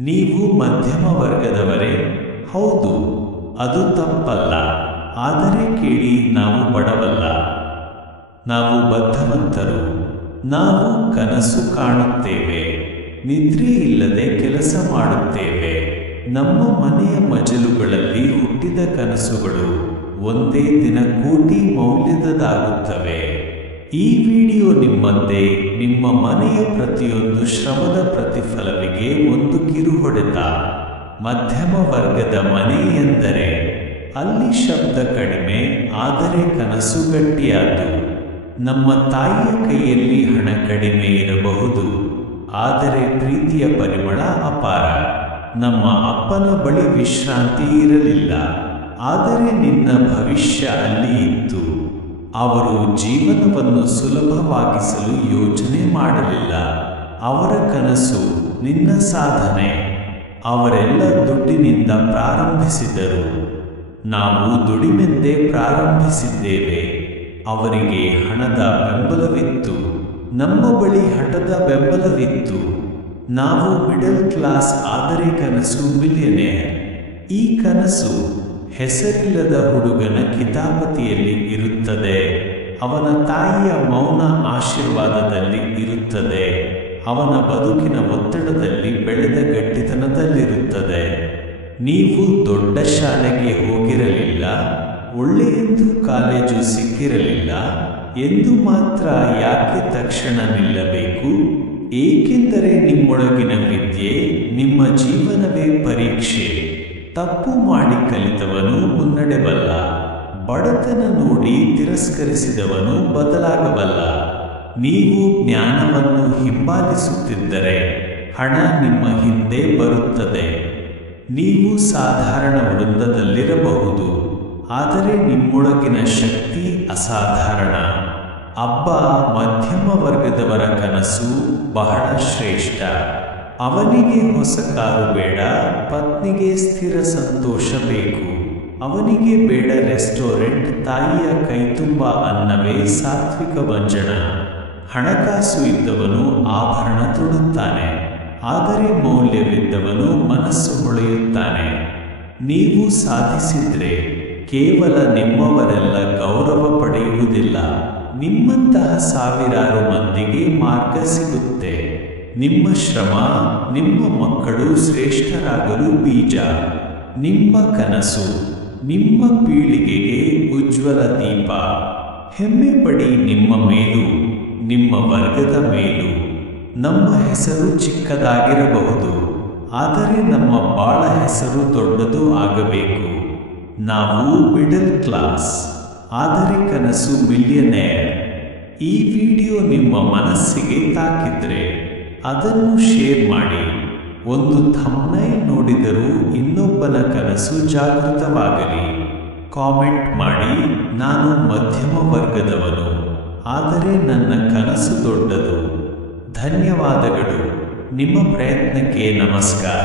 ನೀವು ಮಧ್ಯಮ ವರ್ಗದವರೇ? ಹೌದು, ಅದು ತಪ್ಪಲ್ಲ. ಆದರೆ ಕೇಳಿ, ನಾವು ಬಡವಲ್ಲ, ನಾವು ಬದ್ಧವಂತರು. ನಾವು ಕನಸು ಕಾಣುತ್ತೇವೆ, ನಿದ್ರೆ ಇಲ್ಲದೆ ಕೆಲಸ ಮಾಡುತ್ತೇವೆ. ನಮ್ಮ ಮನೆಯ ಮಜಲುಗಳಲ್ಲಿ ಹುಟ್ಟಿದ ಕನಸುಗಳು ಒಂದೇ ದಿನ ಕೋಟಿ ಮೌಲ್ಯದದಾಗುತ್ತವೆ. ಈ ವಿಡಿಯೋ ನಿಮ್ಮದೇ. ನಿಮ್ಮ ಮನೆಯ ಪ್ರತಿಯೊಂದು ಶ್ರಮದ ಪ್ರತಿಫಲವಿಗೆ ಒಂದು ಕಿರುಹೊಡೆತ. ಮಧ್ಯಮ ವರ್ಗದ ಮನೆ ಎಂದರೆ ಅಲ್ಲಿ ಶಬ್ದ ಕಡಿಮೆ, ಆದರೆ ಕನಸು ಗಟ್ಟಿಯಾದ್ದು. ನಮ್ಮ ತಾಯಿಯ ಕೈಯಲ್ಲಿ ಹಣ ಕಡಿಮೆ ಇರಬಹುದು, ಆದರೆ ಪ್ರೀತಿಯ ಪರಿಮಳ ಅಪಾರ. ನಮ್ಮ ಅಪ್ಪನ ಬಳಿ ವಿಶ್ರಾಂತಿ ಇರಲಿಲ್ಲ, ಆದರೆ ನಿನ್ನ ಭವಿಷ್ಯ ಅಲ್ಲಿ ಇತ್ತು. ಅವರು ಜೀವನವನ್ನು ಸುಲಭವಾಗಿಸಲು ಯೋಚನೆ ಮಾಡಲಿಲ್ಲ. ಅವರ ಕನಸು ನಿನ್ನ ಸಾಧನೆ. ಅವರೆಲ್ಲ ದುಡ್ಡಿನಿಂದ ಪ್ರಾರಂಭಿಸಿದರು, ನಾವು ದುಡಿಮೆಂದೇ ಪ್ರಾರಂಭಿಸಿದ್ದೇವೆ. ಅವರಿಗೆ ಹಣದ ಬೆಂಬಲವಿತ್ತು, ನಮ್ಮ ಬಳಿ ಹಠದ ಬೆಂಬಲವಿತ್ತು. ನಾವು ಮಿಡಲ್ ಕ್ಲಾಸ್, ಆದರೆ ಕನಸು ಮಿಲಿಯನೇರ್. ಈ ಕನಸು ಹೆಸರಿಲ್ಲದ ಹುಡುಗನ ಕಿತಾಪತಿಯಲ್ಲಿ ಇರುತ್ತದೆ, ಅವನ ತಾಯಿಯ ಮೌನ ಆಶೀರ್ವಾದದಲ್ಲಿ ಇರುತ್ತದೆ, ಅವನ ಬದುಕಿನ ಒತ್ತಡದಲ್ಲಿ ಬೆಳೆದ ಗಟ್ಟಿತನದಲ್ಲಿರುತ್ತದೆ. ನೀವು ದೊಡ್ಡ ಶಾಲೆಗೆ ಹೋಗಿರಲಿಲ್ಲ, ಒಳ್ಳೆಯದು ಕಾಲೇಜು ಸಿಕ್ಕಿರಲಿಲ್ಲ ಎಂದು ಮಾತ್ರ ಯಾಕೆ ತಕ್ಷಣ ನಿಲ್ಲಬೇಕು? ಏಕೆಂದರೆ ನಿಮ್ಮೊಳಗಿನ ವಿದ್ಯೆ, ನಿಮ್ಮ ಜೀವನವೇ ಪರೀಕ್ಷೆ. ತಪ್ಪು ಮಾಡಿ ಕಲಿತವನು ಮುನ್ನಡೆಬಲ್ಲ, ಬಡತನ ನೋಡಿ ತಿರಸ್ಕರಿಸಿದವನು ಬದಲಾಗಬಲ್ಲ. ನೀವು ಜ್ಞಾನವನ್ನು ಹಿಂಬಾಲಿಸುತ್ತಿದ್ದರೆ ಹಣ ನಿಮ್ಮ ಹಿಂದೆ ಬರುತ್ತದೆ. ನೀವು ಸಾಧಾರಣ ವೃಂದದಲ್ಲಿರಬಹುದು, ಆದರೆ ನಿಮ್ಮೊಳಗಿನ ಶಕ್ತಿ ಅಸಾಧಾರಣ. ಮಧ್ಯಮ ವರ್ಗದವರ ಕನಸು ಬಹಳ ಶ್ರೇಷ್ಠ. ಅವನಿಗೆ ಹೊಸ ಕಾರು ಬೇಡ, ಪತ್ನಿಗೆ ಸ್ಥಿರ ಸಂತೋಷ ಬೇಕು. ಅವನಿಗೆ ಬೇಡ ರೆಸ್ಟೋರೆಂಟ್, ತಾಯಿಯ ಕೈತುಂಬ ಅನ್ನವೇ ಸಾತ್ವಿಕ ವ್ಯಂಜನ. ಹಣಕಾಸು ಇದ್ದವನು ಆಭರಣ ತೊಡುತ್ತಾನೆ, ಆದರೆ ಮೌಲ್ಯವಿದ್ದವನು ಮನಸ್ಸು ಹೊಳೆಯುತ್ತಾನೆ. ನೀವು ಸಾಧಿಸಿದ್ರೆ ಕೇವಲ ನಿಮ್ಮವರೆಲ್ಲ ಗೌರವ ಪಡೆಯುವುದಿಲ್ಲ, ನಿಮ್ಮಂತಹ ಸಾವಿರಾರು ಮಂದಿಗೆ ಮಾರ್ಗ ಸಿಗುತ್ತೆ. ನಿಮ್ಮ ಶ್ರಮ, ನಿಮ್ಮ ಮಕ್ಕಳು ಶ್ರೇಷ್ಠರಾಗಲು ಬೀಜ. ನಿಮ್ಮ ಕನಸು ನಿಮ್ಮ ಪೀಳಿಗೆಗೆ ಉಜ್ವಲ ದೀಪ. ಹೆಮ್ಮೆ ಪಡಿ ನಿಮ್ಮ ಮೇಲೂ, ನಿಮ್ಮ ವರ್ಗದ ಮೇಲೂ. ನಮ್ಮ ಹೆಸರು ಚಿಕ್ಕದಾಗಿರಬಹುದು, ಆದರೆ ನಮ್ಮ ಬಾಳ ಹೆಸರು ದೊಡ್ಡದು ಆಗಬೇಕು. ನಾವು ಮಿಡಲ್ ಕ್ಲಾಸ್, ಆದರೆ ಕನಸು ಮಿಲಿಯನೇರ್. ಈ ವಿಡಿಯೋ ನಿಮ್ಮ ಮನಸ್ಸಿಗೆ ತಾಕಿದ್ರೆ ಅದನ್ನು ಶೇರ್ ಮಾಡಿ. ಒಂದು ಥಂಬ್ನೈಲ್ ನೋಡಿದರೂ ಇನ್ನೊಬ್ಬನ ಕನಸು ಜಾಗೃತವಾಗಲಿ. ಕಾಮೆಂಟ್ ಮಾಡಿ, ನಾನು ಮಧ್ಯಮ ವರ್ಗದವನು, ಆದರೆ ನನ್ನ ಕನಸು ದೊಡ್ಡದು. ಧನ್ಯವಾದಗಳು. ನಿಮ್ಮ ಪ್ರಯತ್ನಕ್ಕೆ ನಮಸ್ಕಾರ.